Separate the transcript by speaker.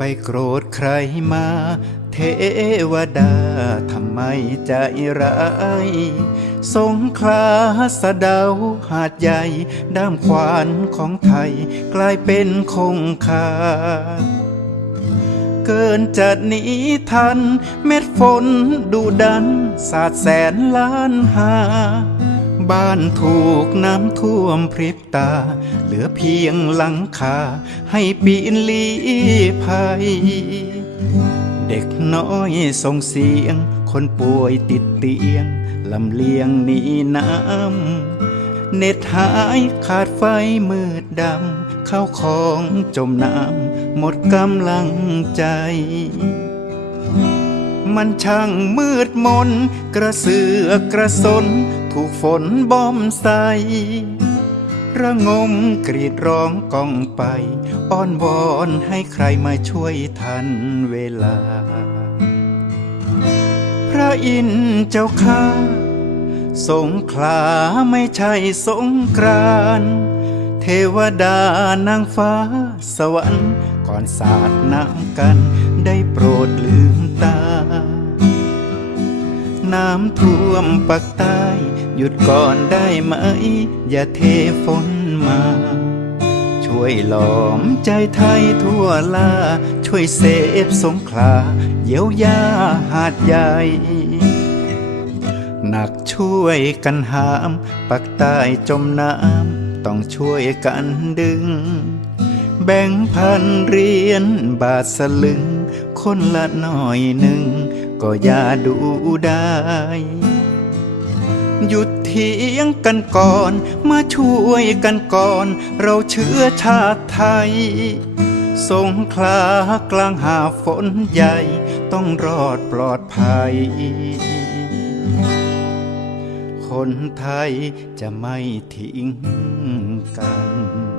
Speaker 1: ไปโกรธใครมา เทวดาทำไมใจร้ายสงขลาสะเดาหาดใหญ่ ด้ามขวานของไทย กลายเป็นคงคา เกินจะหนีทัน เม็ดฝนดูดัน สาดแสนล้านหา บ้านถูกน้ำท่วมพริบตา เหลือเพียงหลังคา ให้ปีนลีภัย เด็กน้อยส่งเสียง คนป่วยติดเตียงลำเลียงหนีน้ำเน็ตหายขาดไฟมืดดำ เข้าของจมน้ำ หมดกำลังใจมันช่างมืดมน กระเสือกกระสน ถูกฝนบ่อมใส ระงมกรีดร้องก้องไป อ้อนวอนให้ใครมาช่วยทันเวลา พระอินทร์เจ้าข้าสงขลาไม่ใช่สงกรานเทวดานางฟ้าสวรรค์ก่อนสาดน้ำกันได้โปรดลืมตา น้ำท่วมปักใต้หยุดก่อนได้ไหม อย่าเทฝนมา ช่วยหลอมใจไทยทั่วลา ช่วยเซฟสงขลา เยียวยาหาดใหญ่หนักช่วยกันหาม ปักใต้จมน้ำต้องช่วยกันดึง แบ่งพันเรียญบาทสลึง คนละหน่อยหนึ่ง ก็อย่าดูได้หยุดเถียงกันก่อน มาช่วยกันก่อน เราเชื้อชาติไทย สงขลากลางหาฝนใหญ่ ต้องรอดปลอดภัย คนไทยจะไม่ทิ้งกัน